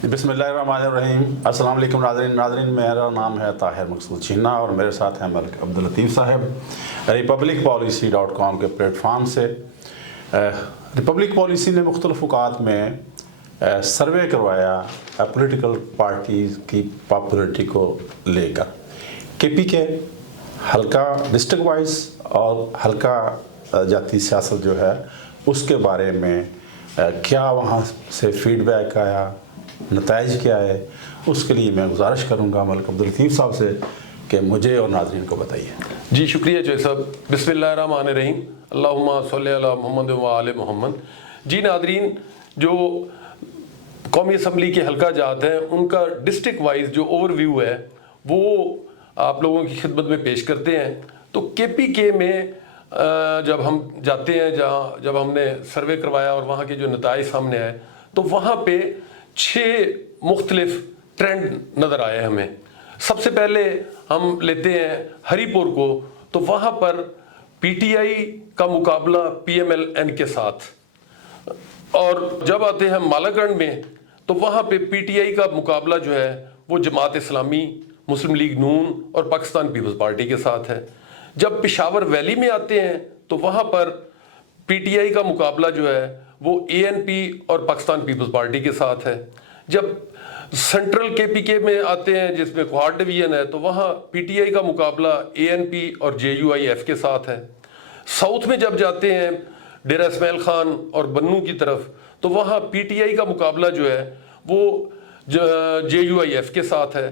बिस्मिल्लाहिर्रहमानिर्रहीम। अस्सलाम वालेकुम नाज़रीन, मेरा नाम है ताहिर मकसूद छीना और मेरे साथ हैं मलिक अब्दुल लतीफ़ साहब republicpolicy.com के प्लेटफार्म से। रिपब्लिक पॉलिसी ने मुख्तलिफ़ औक़ात में सर्वे करवाया पॉलिटिकल पार्टीज़ की पॉपुलरिटी को लेकर। KP के हल्का डिस्ट्रिक्ट वाइज और हल्का जाती सियासत जो है उसके बारे में क्या वहाँ से फीडबैक आया, नताइज क्या है, उसके लिए मैं गुजारिश करूँगा मलिक अब्दुल लतीफ़ साहब से कि मुझे और नाज़रीन को बताइए। जी शुक्रिया जो साहब। बिस्मिल्लाहिर्रहमानिर्रहीम, अल्लाहुम्मा सल्ली अला मोहम्मद व आले मोहम्मद। जी नाज़रीन, जो कौमी असम्बली के हल्का जात हैं उनका डिस्ट्रिक्ट वाइज जो ओवरव्यू है वो आप लोगों की खिदमत में पेश करते हैं। तो KPK में जब हम जाते हैं, जब हमने सर्वे करवाया और वहाँ के जो नताइज सामने आए तो वहाँ पे 6 मुख्तलिफ ट्रेंड नज़र आए हमें। सबसे पहले हम लेते हैं हरीपुर को, तो वहाँ पर PTI का मुकाबला PMLN के साथ, और जब आते हैं मालागढ़ में तो वहाँ पे PTI का मुकाबला जो है वो जमात इस्लामी, मुस्लिम लीग नून और पाकिस्तान पीपल्स पार्टी के साथ है। जब पेशावर वैली में आते हैं तो वहाँ पर PTI का मुकाबला जो है वो ANP और पाकिस्तान पीपल्स पार्टी के साथ है। जब सेंट्रल KPK में आते हैं जिसमें क्वाड डिवीजन है तो वहाँ PTI का मुकाबला ANP और JUIF के साथ है। साउथ में जब जाते हैं डेरा इस्माइल खान और बन्नू की तरफ तो वहाँ PTI का मुकाबला जो है वो JUIF के साथ है।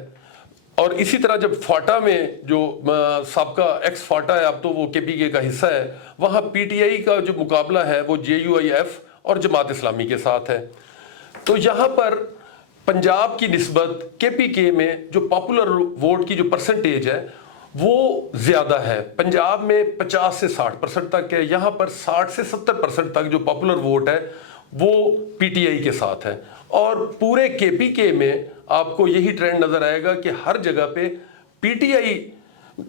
और इसी तरह जब फाटा में जो साबका एक्स फाटा है, अब तो वो KPK का हिस्सा है, वहाँ PTI का जो मुकाबला है वो JUIF और जमात इस्लामी के साथ है। तो यहाँ पर पंजाब की निस्बत KPK में जो पॉपुलर वोट की जो परसेंटेज है वो ज़्यादा है। पंजाब में 50 से 60% तक है, यहाँ पर 60 से 70% तक जो पॉपुलर वोट है वो PTI के साथ है। और पूरे KPK में आपको यही ट्रेंड नज़र आएगा कि हर जगह पे PTI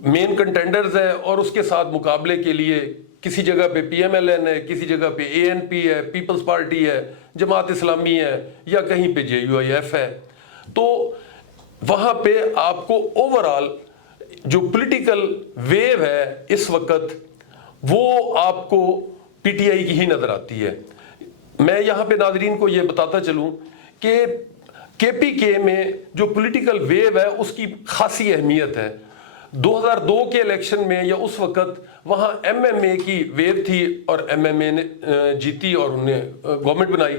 मेन कंटेंडर्स है और उसके साथ मुकाबले के लिए किसी जगह पे PMLN है, किसी जगह पे ANP है, पीपल्स पार्टी है, जमात इस्लामी है या कहीं पे JUIF है। तो वहाँ पे आपको ओवरऑल जो पॉलिटिकल वेव है इस वक्त वो आपको PTI की ही नज़र आती है। मैं यहाँ पे नाज़रीन को ये बताता चलूँ कि KPK में जो पॉलिटिकल वेव है उसकी खासी अहमियत है। 2002 के इलेक्शन में या उस वक्त वहाँ MMA की वेव थी और MMA ने जीती और उन्हें गवर्नमेंट बनाई।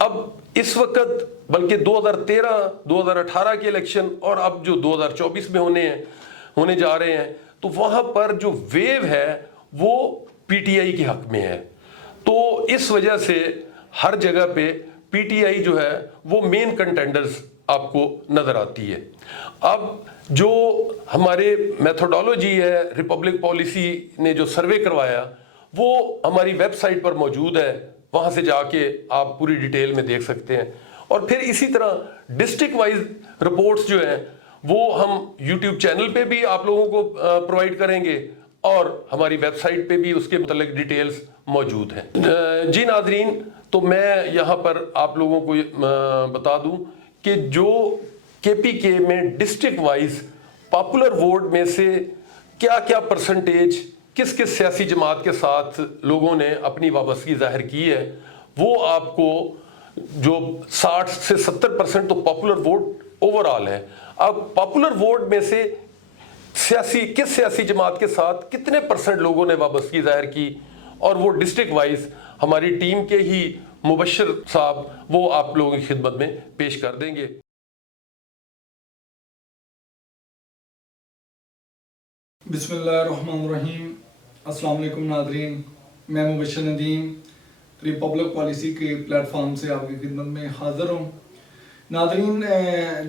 अब इस वक्त बल्कि 2013, 2018 के इलेक्शन और अब जो 2024 में होने जा रहे हैं तो वहाँ पर जो वेव है वो PTI के हक में है। तो इस वजह से हर जगह पे PTI जो है वो मेन कंटेंडर्स आपको नज़र आती है। अब जो हमारे मेथोडोलॉजी है, रिपब्लिक पॉलिसी ने जो सर्वे करवाया वो हमारी वेबसाइट पर मौजूद है, वहाँ से जाके आप पूरी डिटेल में देख सकते हैं। और फिर इसी तरह डिस्ट्रिक्ट वाइज रिपोर्ट्स जो हैं वो हम यूट्यूब चैनल पे भी आप लोगों को प्रोवाइड करेंगे और हमारी वेबसाइट पे भी उसके मुतालिक डिटेल्स मौजूद हैं। जी नाज़रीन, तो मैं यहाँ पर आप लोगों को बता दूं कि जो KPK में डिस्ट्रिक्ट वाइज पॉपुलर वोट में से क्या क्या परसेंटेज किस किस सियासी जमात के साथ लोगों ने अपनी वाबस्तगी जाहिर की है वो आपको जो 60 से 70% तो पॉपुलर वोट ओवरऑल है। अब पॉपुलर वोट में से किस सियासी जमात के साथ कितने % लोगों ने वाबस्तगी जाहिर की और वो डिस्ट्रिक्ट वाइज हमारी टीम के ही मुबश्शिर साहब वो आप लोगों की खिदमत में पेश कर देंगे। बिस्मिल्लाहिर्रहमानिर्रहीम। अस्सलाम वालेकुम नाज़रीन, मैं मुबश्शिर नदीम रिपब्लिक पॉलिसी के प्लेटफॉर्म से आपकी खिदमत में हाज़िर हूँ। नाज़रीन,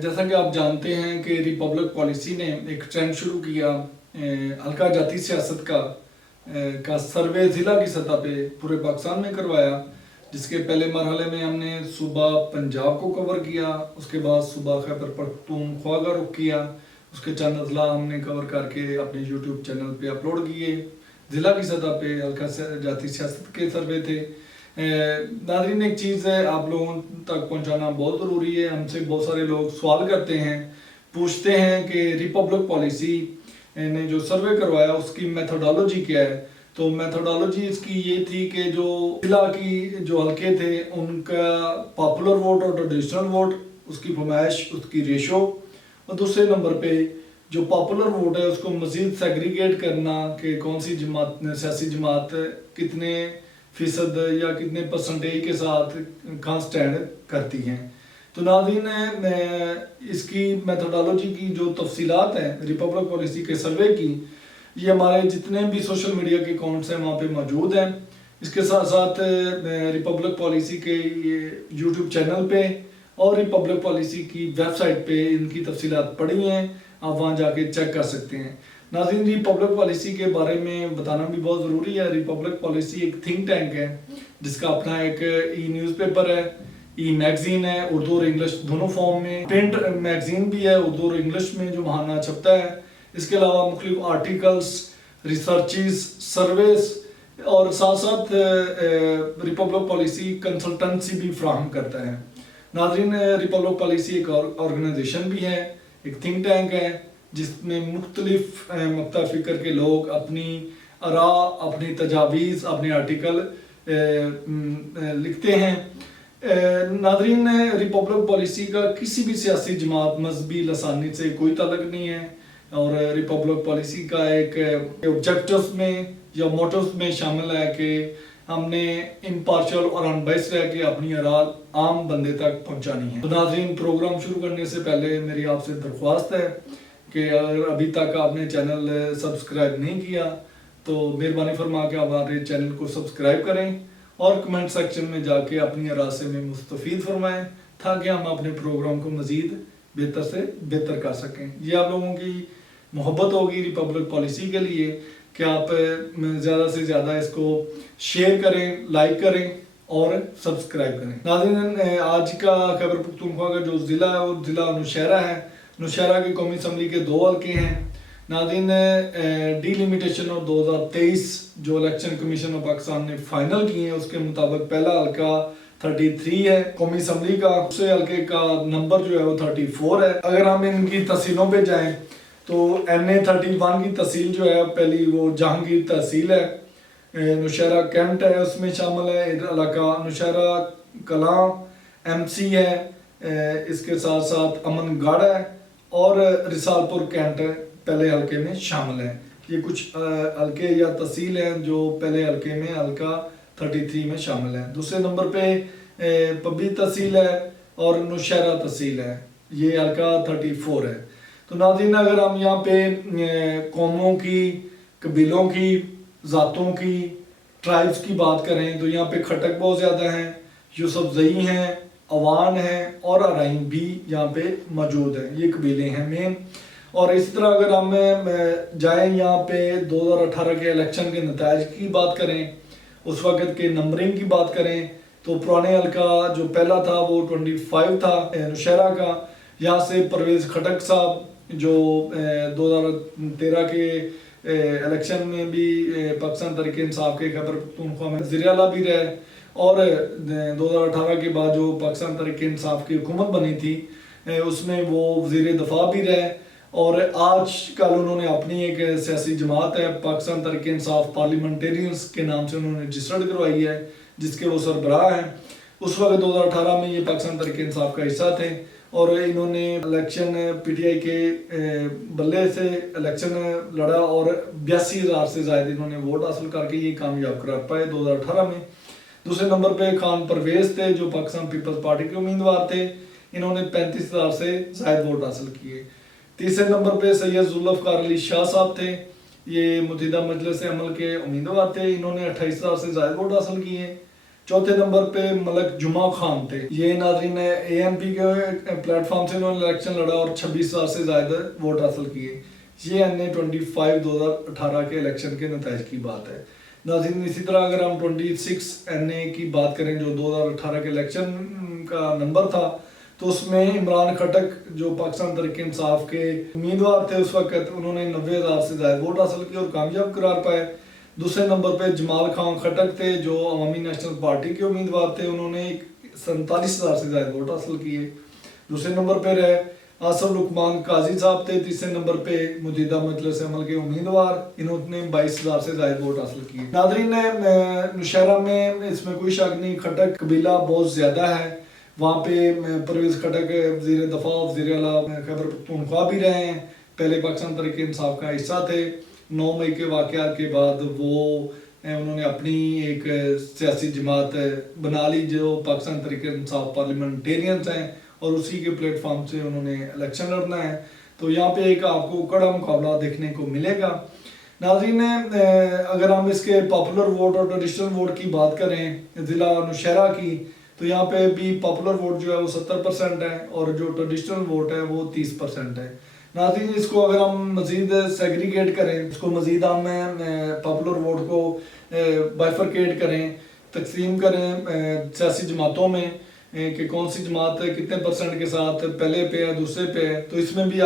जैसा कि आप जानते हैं कि रिपब्लिक पॉलिसी ने एक ट्रेंड शुरू किया हल्का जाती सियासत का सर्वे ज़िला की सतह पे पूरे पाकिस्तान में करवाया, जिसके पहले मरहले में हमने सूबा पंजाब को कवर किया, उसके बाद सूबा खैबर पख्तूनख्वा का रुख किया, उसके चंद अजला हमने कवर करके अपने YouTube चैनल पे अपलोड किए। ज़िला की सतह पे हल्का जाती सियासत के सर्वे थे। नाज़रीन, एक चीज़ है आप लोगों तक पहुंचाना बहुत ज़रूरी है। हमसे बहुत सारे लोग सवाल करते हैं, पूछते हैं कि रिपब्लिक पॉलिसी ने जो सर्वे करवाया उसकी मेथोडोलॉजी क्या है। तो मेथोडोलॉजी इसकी ये थी कि जो जिला की जो हल्के थे उनका पॉपुलर वोट और ट्रेडिशनल वोट, उसकी फरमाइश, उसकी रेशो, और दूसरे नंबर पे जो पॉपुलर वोट है उसको मज़ीद सेग्रीगेट करना कि कौन सी जमात, सियासी जमात कितने फीसद या कितने परसेंटेज के साथ कहाँ स्टैंड करती हैं। तो नाज़रीन, इसकी मेथोडोलॉजी की जो तफसीलात हैं रिपब्लिक पॉलिसी के सर्वे की, ये हमारे जितने भी सोशल मीडिया के अकाउंट्स हैं वहाँ पे मौजूद हैं। इसके साथ साथ रिपब्लिक पॉलिसी के यूट्यूब चैनल पे और रिपब्लिक पॉलिसी की वेबसाइट पे इनकी तफसीलात पड़ी हैं, आप वहाँ जाके चेक कर सकते हैं। नाज़रीन, रिपब्लिक पॉलिसी के बारे में बताना भी बहुत ज़रूरी है। रिपब्लिक पॉलिसी एक थिंक टैंक है जिसका अपना एक ई न्यूज़पेपर है, ई मैगज़ीन है, उर्दू और इंग्लिश दोनों फॉर्म में, प्रिंट मैगज़ीन भी है उर्दू और इंग्लिश में जो महाना छपता है। इसके अलावा मुख्तलिफ आर्टिकल्स, रिसर्चेस, सर्वेस और साथ साथ रिपब्लिक पॉलिसी कंसल्टेंसी भी फ्राहम करता है। नाज़रीन, रिपब्लिक पॉलिसी एक ऑर्गेनाइजेशन भी है, एक थिंक टैंक है जिसमें मुख्तलिफ नुक्ता फ़िक्र के लोग अपनी आरा, अपनी तजावीज़, अपने आर्टिकल लिखते हैं। नाज़रीन, रिपब्लिक पॉलिसी का किसी भी सियासी जमात, मजहबी लसानी से कोई ताल्लुक नहीं है और रिपब्लिक पॉलिसी का एक ऑब्जेक्टिव्स में या मोटिव्स में शामिल है कि हमने इम्पार्शियल और अनबायस्ड रह के अपनी आराज़ आम बंदे तक पहुंचानी है। तो नाज़रीन, प्रोग्राम शुरू करने से पहले मेरी आपसे दरख्वास्त है कि अगर अभी तक आपने चैनल सब्सक्राइब नहीं किया तो मेहरबानी फरमा के हमारे चैनल को सब्सक्राइब करें और कमेंट सेक्शन में जाके अपनी आराज़ से में मुस्तफ़ीद फरमाएँ ताकि हम अपने प्रोग्राम को मज़ीद बेहतर से बेहतर कर सकें। ये आप लोगों की मोहब्बत होगी रिपब्लिक पॉलिसी के लिए कि आप ज़्यादा से ज़्यादा इसको शेयर करें, लाइक करें और सब्सक्राइब करें। नाज़रीन, आज का खैबर पख्तूनख्वा का जो ज़िला है वो ज़िला नौशहरा है। नौशहरा की कौमी असम्बली के 2 हल्के हैं। नाज़रीन, डिलिमिटेशन ऑफ 2023 जो इलेक्शन कमीशन ऑफ पाकिस्तान ने फाइनल किए हैं उसके मुताबिक पहला हल्का 33 है कौमी असम्बली का, दूसरे हल्के का नंबर जो है वो 34 है। अगर हम इनकी तहसीलों पे जाएँ तो NA 31 की तहसील जो है पहली वो जहांगीर तहसील है, नौशहरा कैंट है उसमें शामिल है, इलाका नौशहरा कलां MC है, इसके साथ साथ अमनगढ़ है और रिसालपुर कैंट पहले हल्के में शामिल है। ये कुछ हल्के या तहसील हैं जो पहले हल्के में हल्का 33 में शामिल है। दूसरे नंबर पे पब्बी तहसील है और नौशहरा तहसील है, ये हल्का 34 है। तो नाज़रीन, अगर हम यहाँ पे कौमों की, कबीलों की, ज़ातों की, ट्राइब्स की बात करें तो यहाँ पे खटक बहुत ज़्यादा हैं, यूसुफजई हैं, अवान हैं और अराइन भी यहाँ पे मौजूद हैं, ये कबीले हैं मेन। और इस तरह अगर हम जाएँ यहाँ पे 2018 के इलेक्शन के नताइज की बात करें, उस वक़्त के नंबरिंग की बात करें तो पुराने हल्का जो पहला था वो 25 था नौशहरा का। यहाँ से परवेज़ खटक साहब जो 2013 के इलेक्शन में भी पाकिस्तान तहरीक इंसाफ के खैबर पख्तूनख्वा में वज़ीर-ए-आला भी रहे और 2018 के बाद जो पाकिस्तान तहरीक इंसाफ की हुकूमत बनी थी उसमें वो वज़ीर दफ़ा भी रहे और आज कल उन्होंने अपनी एक सियासी जमात है पाकिस्तान तहरीक इंसाफ पार्लियामेंटेरियंस के नाम से उन्होंने रजिस्टर्ड करवाई है जिसके वो सरबराह हैं। उस वक्त 2018 में ये पाकिस्तान तहरीक इंसाफ का हिस्सा थे और इन्होंने इलेक्शन PTI के बल्ले से इलेक्शन लड़ा और 82,000 से ज़्यादा इन्होंने वोट हासिल करके ये कामयाब कर पाए 2018 में। दूसरे नंबर पे खान परवेज़ थे जो पाकिस्तान पीपल्स पार्टी के उम्मीदवार थे, इन्होंने 35,000 से ज़्यादा वोट हासिल किए। तीसरे नंबर पे सैयद जुल्फ़िकार अली शाह साहब थे, ये मुत्तहिदा मजलिस अमल के उम्मीदवार थे, इन्होंने 28,000 से ज़्यादा वोट हासिल किए। चौथे नंबर पे मलक जुमा खान थे, ये नाज़रीन ANP के प्लेटफॉर्म से इन्होंने इलेक्शन लड़ा और 26,000 से ज़्यादा वोट हासिल किए। ये NA 25 2018 के इलेक्शन के नताइज की बात है। नाज़रीन, इसी तरह अगर हम 26 NA की बात करें जो 2018 के इलेक्शन का नंबर था तो उसमें इमरान खटक जो पाकिस्तान तहरीक इंसाफ के उम्मीदवार थे उस वक्त, उन्होंने 90,000 से ज़्यादा वोट हासिल किए और कामयाब करार पाए। दूसरे नंबर पे जमाल खान खटक थे जो अवामी नेशनल पार्टी के उम्मीदवार थे, उन्होंने 47,000 से ज़्यादा वोट हासिल किए। दूसरे नंबर पे रहे आसफ लुकमान काजी साहब थे। तीसरे नंबर पे मुजीदा मजलिस अमल के उम्मीदवार, इन्होंने 22,000 से ज़्यादा वोट हासिल किए। नादरीन, नौशहरा में इसमें कोई शक नहीं, खटक कबीला बहुत ज़्यादा है। वहाँ पे परवेज़ खटक वज़ीर दफ़ा वज़ीर आला खैबर पख्तूनख्वा भी रहे हैं, पहले पाकिस्तान तहरीक इंसाफ का हिस्सा थे। 9 मई के वाक़यात के बाद वो उन्होंने अपनी एक सियासी जमात बना ली जो पाकिस्तान तहरीक इंसाफ पार्लियामेंटेरियंस हैं, और उसी के प्लेटफॉर्म से उन्होंने इलेक्शन लड़ना है। तो यहाँ पे एक आपको कड़ा मुकाबला देखने को मिलेगा। नाज़रीन, अगर हम इसके पॉपुलर वोट और ट्रेडिशनल वोट की बात करें ज़िला नौशहरा की, तो यहाँ पे भी पॉपुलर वोट जो है वो 70% है और जो ट्रेडिशनल वोट है वो 30% है। नाज़रीन, इसको अगर हम मज़ीद सेग्रीगेट करें, इसको मज़ीद हम पॉपुलर वोट को बाइफरकेट करें, तकसीम करें सियासी जमातों में कि कौन सी जमात कितने % के साथ पहले पे है, दूसरे पे है, तो इसमें भी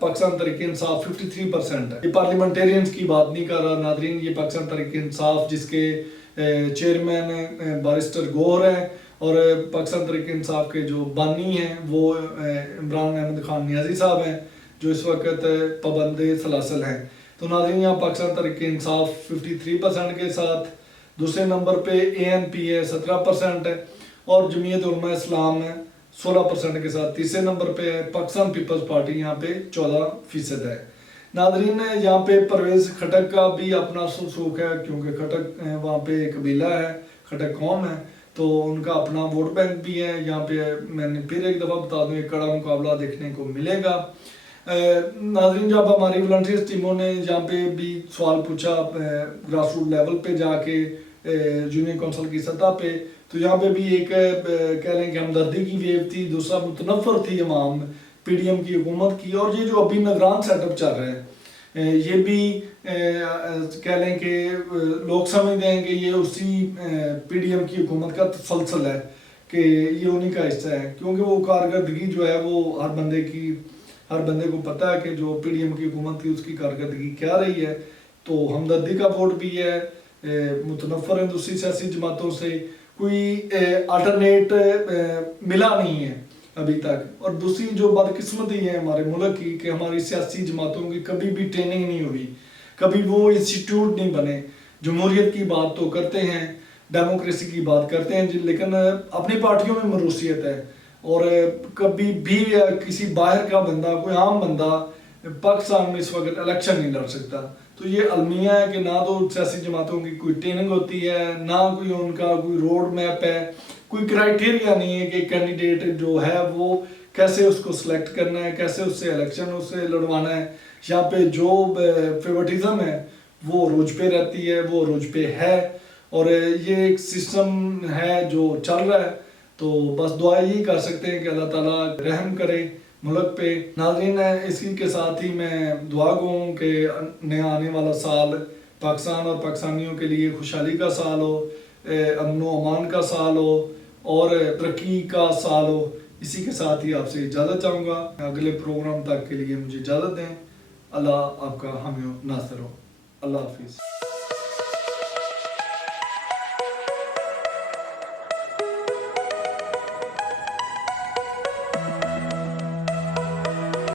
पाकिस्तान तहरीक इंसाफ 53% है। ये पार्लियामेंटेरियंस की बात नहीं कर रहा नादरीन, ये पाकिस्तान तहरीक इंसाफ जिसके चेयरमैन बारिस्टर गौहर हैं और पाकिस्तान तहरीक इंसाफ के जो बानी हैं वो इमरान अहमद खान नियाजी साहब हैं जो इस वक्त पाबंद सलासल हैं। तो नाज़रीन, यहाँ पाकिस्तान तहरीक इंसाफ 53% के साथ, दूसरे नंबर पे ANP है 17% है, और जमीयत उलमा इस्लाम है 16% के साथ तीसरे नंबर पे है। पाकिस्तान पीपल्स पार्टी यहाँ पे 14% है। नादरीन, यहाँ पे परवेज़ खटक का भी अपना रसूख है, क्योंकि खटक वहाँ पे कबीला है, खटक कौम है, तो उनका अपना वोट बैंक भी है। यहाँ पे मैंने फिर एक दफ़ा बता दूँ, एक कड़ा मुकाबला देखने को मिलेगा। नाज़रीन, जब हमारी वॉलंटियर्स टीमों ने यहाँ पे भी सवाल पूछा ग्रास रूट लेवल पे जाके यूनियन कौंसिल की सतह पे, तो यहाँ पे भी एक कह लें कि हमदर्दी की वेव थी, दूसरा मुतनफ़र थी अवाम PDM की हुकूमत की, और ये जो अभी निगरान सेटअप चल रहे हैं ये भी कह लें कि लोग समझते हैं कि ये उसी PDM की हुकूमत का तसलसल है, कि ये उन्हीं का हिस्सा है, क्योंकि वो कारकर्दगी जो है वो हर बंदे को पता है कि जो PDM की हुकूमत थी उसकी कारकर्दगी क्या रही है। तो हमदर्दी का वोट भी है, मुतनफ़र है दूसरी सियासी जमातों से, कोई अल्टरनेट मिला नहीं है अभी तक। और दूसरी जो बदकिस्मती है हमारे मुल्क की कि हमारी सियासी जमातों की कभी भी ट्रेनिंग नहीं हुई, कभी वो इंस्टीट्यूट नहीं बने। जमहूरियत की बात तो करते हैं, डेमोक्रेसी की बात करते हैं, लेकिन अपनी पार्टियों में मरूसियत है, और कभी भी किसी बाहर का बंदा, कोई आम बंदा पाकिस्तान में इस वक्त इलेक्शन नहीं लड़ सकता। तो ये अलमिया है कि ना तो सियासी जमातों की कोई ट्रेनिंग होती है, ना कोई उनका कोई रोड मैप है, कोई क्राइटेरिया नहीं है कि कैंडिडेट जो है वो कैसे उसको सिलेक्ट करना है, कैसे उससे इलेक्शन उससे लड़वाना है। यहाँ पे जो फेवरेटिज्म है वो रोज पे रहती है, वो रोज पे है, और ये एक सिस्टम है जो चल रहा है। तो बस दुआ यही कर सकते हैं कि अल्लाह ताला रहम करे मुल्क पे। नाज़रीन, इसी के साथ ही मैं दुआ गो हूँ कि नया आने वाला साल पाकिस्तान और पाकिस्तानियों के लिए खुशहाली का साल हो, अमन व अमान का साल हो और तरक्की का साल हो। इसी के साथ ही आपसे इजाज़त चाहूँगा। अगले प्रोग्राम तक के लिए मुझे इजाज़त दें। अल्लाह आपका हामी नासर हो। अल्लाह हाफिज़।